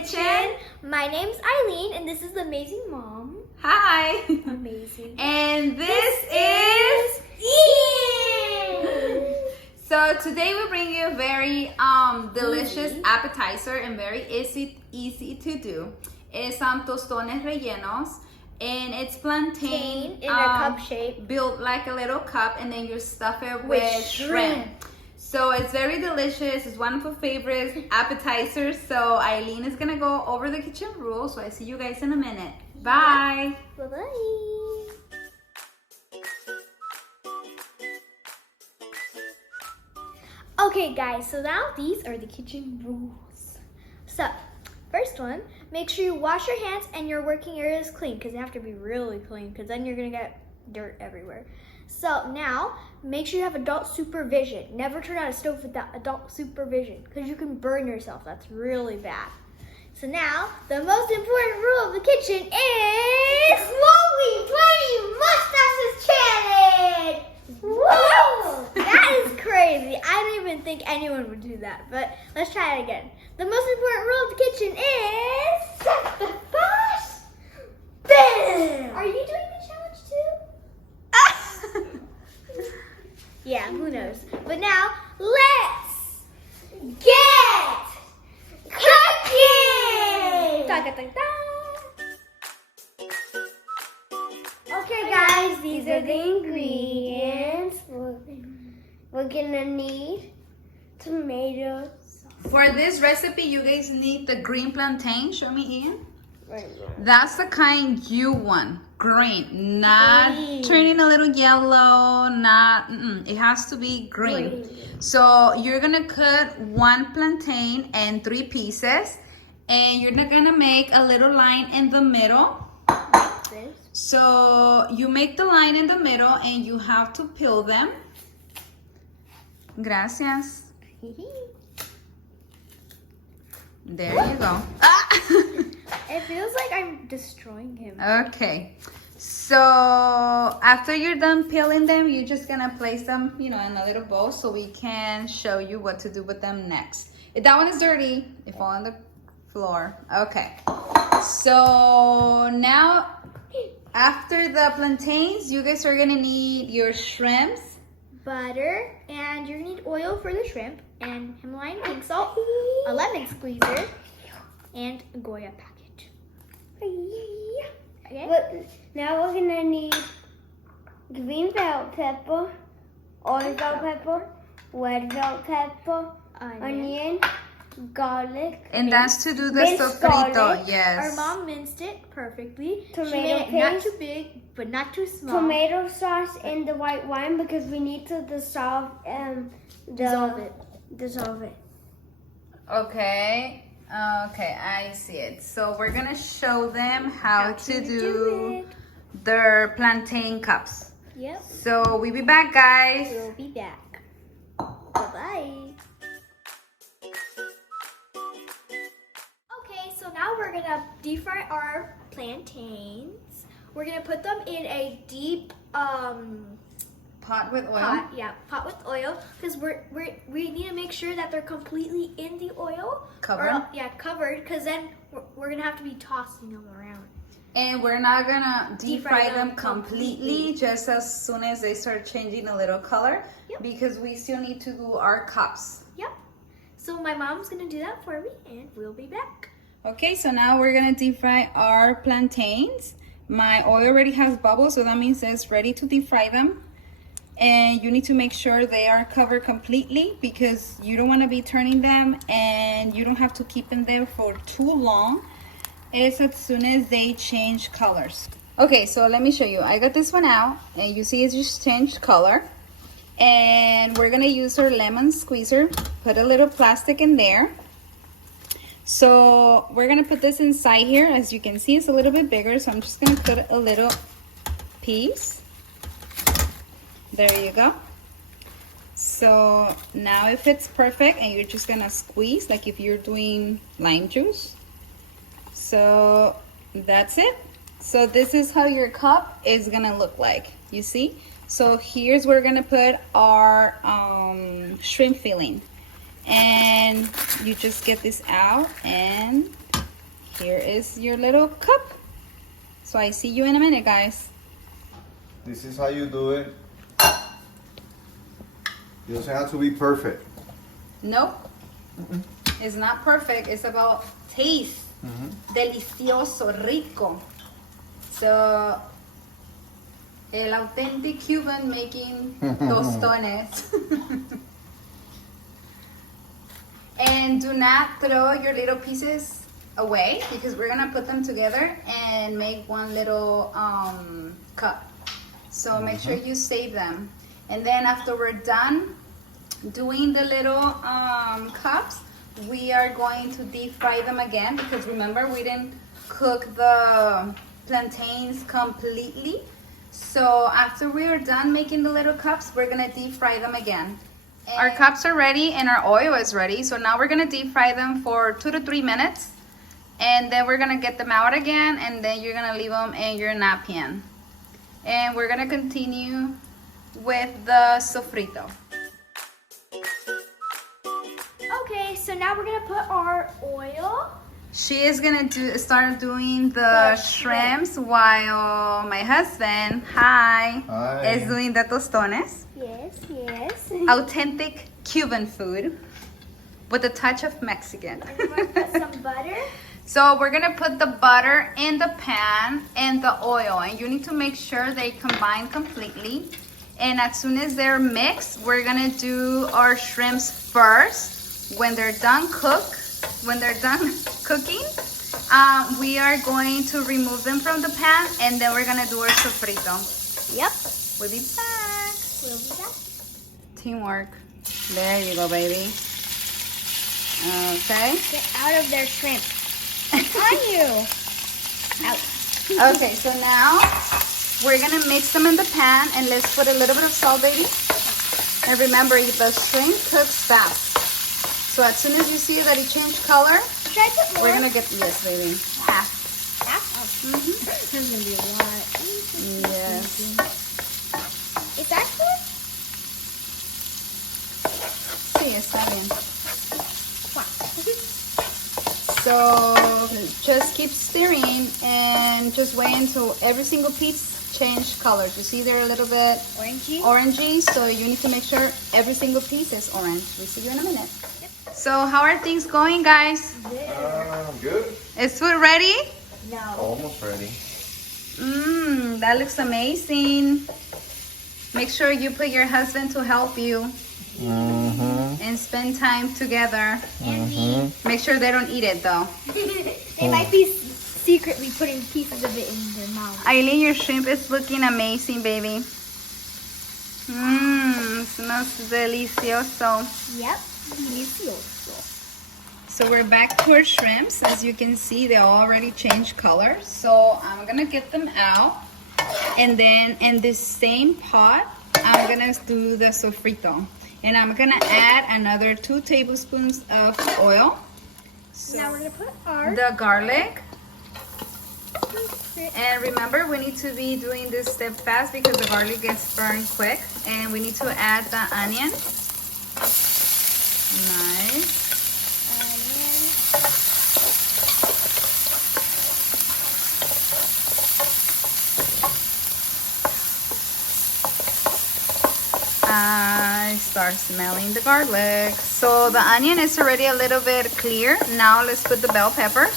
kitchen. My name's Eileen, and this is the amazing mom. Hi. Amazing. And this is Ian. So today we bring you a very delicious appetizer and very easy to do. It's tostones rellenos, and it's plantain In a cup shape, built like a little cup, and then you stuff it with shrimp. So it's very delicious. It's one of our favorite appetizers. So Eileen is gonna go over the kitchen rules. So I see you guys in a minute. Bye. Bye-bye. Okay guys, so now these are the kitchen rules. So, first one, make sure you wash your hands and your working areas clean, because they have to be really clean, because then you're gonna get dirt everywhere. So now, make sure you have adult supervision. Never turn on a stove without adult supervision, because you can burn yourself. That's really bad. So now, the most important rule of the kitchen is Smoky Playing Mustaches Challenge! Whoa! That is crazy. I don't even think anyone would do that, but let's try it again. The most important rule of the kitchen is set the boss. Bam! Are you doing the challenge too? Yeah, who knows? But now, let's get cooking! Okay guys, these are the ingredients. We're gonna need tomatoes. For this recipe, you guys need the green plantain. Show me, Ian. That's the kind you want. Green, not turning a little yellow, it has to be green. So you're gonna cut one plantain in 3 pieces, and you're gonna make a little line in the middle. So you make the line in the middle and you have to peel them. Gracias. There you go. It feels like I'm destroying him. Okay. So after you're done peeling them, you're just gonna place them, in a little bowl so we can show you what to do with them next. If that one is dirty, it fall on the floor. Okay. So now, after the plantains, you guys are gonna need your shrimps, butter, and you're gonna need oil for the shrimp, and Himalayan pink salt, a lemon squeezer, and a Goya packet. Okay. But now we're gonna need green bell pepper, orange bell pepper, red bell pepper, onion, garlic. and that's to do the minced sofrito. garlic. Yes. Our mom minced it perfectly. Tomato she made it not paste. too big, but not too small. Tomato sauce and the white wine because we need to dissolve Dissolve it. Dissolve it. Okay. Okay, I see it. So we're gonna show them how to do their plantain cups. Yep. So we'll be back, guys. We'll be back. Bye-bye. Okay, so now we're gonna deep fry our plantains. We're gonna put them in a deep Pot with oil. pot with oil, because we need to make sure that they're completely in the oil. Covered. Covered, because then we're gonna have to be tossing them around. And we're not gonna deep fry them completely, just as soon as they start changing a little color, because we still need to do our cups. Yep. So my mom's gonna do that for me, and we'll be back. Okay, so now we're gonna deep fry our plantains. My oil already has bubbles, so that means it's ready to deep fry them. And you need to make sure they are covered completely, because you don't want to be turning them, and you don't have to keep them there for too long. It's as soon as they change colors. Okay, so let me show you. I got this one out, and you see it's just changed color. And we're gonna use our lemon squeezer, put a little plastic in there. So we're gonna put this inside here. As you can see, it's a little bit bigger, so I'm just gonna put a little piece. There you go. So now it fits perfect, and you're just gonna squeeze like if you're doing lime juice. So that's it. So this is how your cup is gonna look like, you see? So here's where we're gonna put our shrimp filling. And you just get this out and here is your little cup. So I see you in a minute, guys. This is how you do it. It doesn't have to be perfect. Nope. It's not perfect. It's about taste. Delicioso, rico. So, el authentic Cuban making tostones. And do not throw your little pieces away because we're gonna put them together and make one little cup. So make sure you save them. And then after we're done doing the little cups, we are going to deep fry them again because remember we didn't cook the plantains completely. So after we are done making the little cups, we're gonna deep fry them again. And our cups are ready and our oil is ready. So now we're gonna deep fry them for 2 to 3 minutes. And then we're gonna get them out again and then you're gonna leave them in your napkin. And we're gonna continue with the sofrito. Okay, so now we're gonna put our oil. She is gonna start doing the shrimps while my husband, hi, is doing the tostones. Yes, yes. Authentic Cuban food with a touch of Mexican. And we're gonna put some butter. So we're gonna put the butter in the pan and the oil, and you need to make sure they combine completely. And as soon as they're mixed, we're gonna do our shrimps first. When they're done cooking, we are going to remove them from the pan, and then we're gonna do our sofrito. Yep. We'll be back. We'll be back. Teamwork. There you go, baby. Okay. Get out of there, shrimp. It's on you. Out. Okay, so now we're gonna mix them in the pan, and let's put a little bit of salt, baby. And remember, the shrimp cooks fast. So as soon as you see that it changed color, Should I put more? we're gonna get, yes, baby, half. Half? Oh. There's gonna be a lot. Yes. Is that good? Sí, está bien. Wow. So just keep stirring and just wait until every single piece change colors. You see they're a little bit orangey, so you need to make sure every single piece is orange. We'll see you in a minute. So how are things going, guys? Good. Is food ready? No. Almost ready. That looks amazing. Make sure you put your husband to help you and spend time together. Make sure they don't eat it though. They might be secretly putting pieces of it in their mouth. Eileen, your shrimp is looking amazing, baby. Smells delicioso. Yep. Delicioso. So we're back to our shrimps. As you can see, they already changed color. So I'm gonna get them out. And then in this same pot, I'm gonna do the sofrito. And I'm gonna add another 2 tablespoons of oil. So now we're gonna put our The garlic. And remember, we need to be doing this step fast because the garlic gets burned quick. And we need to add the onion. Nice. I start smelling the garlic. So the onion is already a little bit clear. Now let's put the bell peppers.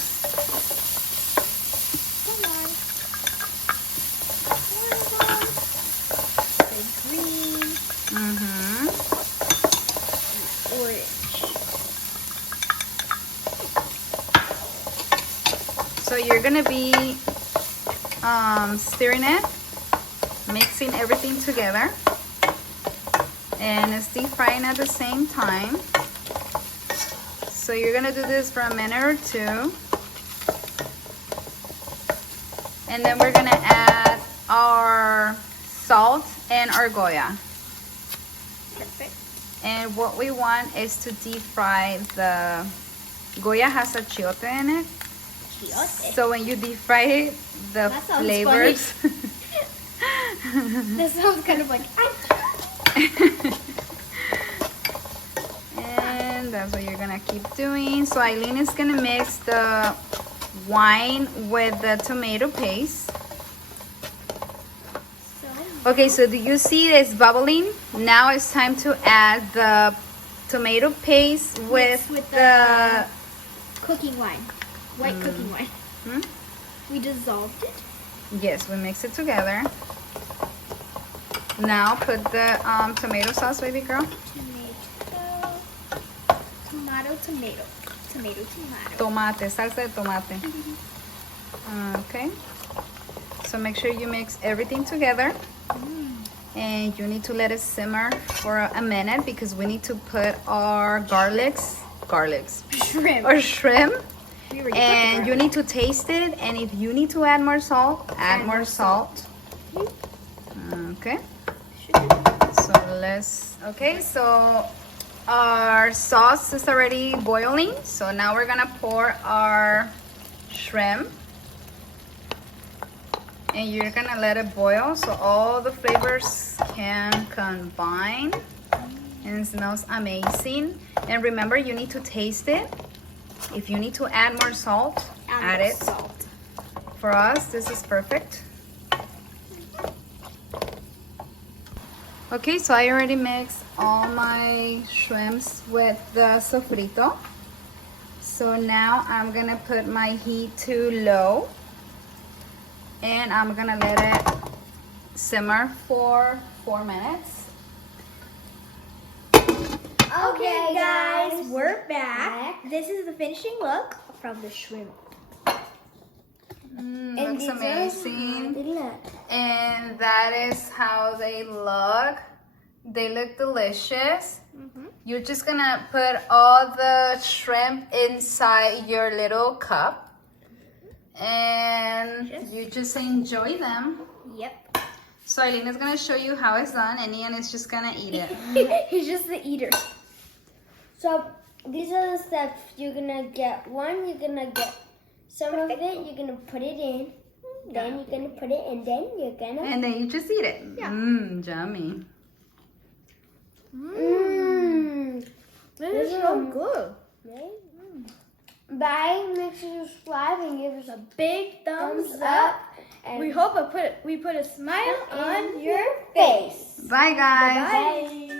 So you're gonna be stirring it, mixing everything together, and it's deep frying at the same time. So you're gonna do this for a minute or 2, and then we're gonna add our salt and our Goya. Perfect. And what we want is to deep fry the Goya has a chiote in it. Chiote. So when you deep fry it, the That sounds flavors. This sounds kind of like. And that's what you're gonna keep doing. So Eileen is gonna mix the wine with the tomato paste. So Okay, so do you see it's bubbling? Now it's time to add the tomato paste with the cooking wine, white cooking wine. Hmm? We dissolved it. Yes, we mix it together. Now put the tomato sauce, baby girl. Tomato. Tomate, salsa de tomate. Okay. So make sure you mix everything together. And you need to let it simmer for a minute because we need to put our Shrimp. or shrimp. We already And put you the need to taste it. And if you need to add more salt, add more salt. Okay. So our sauce is already boiling. So now we're gonna pour our shrimp. And you're gonna let it boil so all the flavors can combine. And it smells amazing. And remember, you need to taste it. If you need to add more salt, add it. Salt. For us, this is perfect. Okay, so I already mixed all my shrimps with the sofrito. So now I'm gonna put my heat to low. And I'm gonna let it simmer for 4 minutes. Okay, guys, we're back. This is the finishing look from the shrimp. Looks amazing. Look. And that is how they look. They look delicious. You're just gonna put all the shrimp inside your little cup. And you just enjoy them. Yep. So Eileen is gonna show you how it's done, and Ian is just gonna eat it. He's just the eater. So these are the steps. You're gonna get one. You're gonna get some of it. You're gonna put it in. Then you're gonna put it in. Then you're gonna. And then you just eat it. Yeah. Yummy. This is so good. Bye. Make sure you subscribe and give us a Big thumbs thumbs up. up. And We hope we put a smile on your face. Bye, guys. Bye.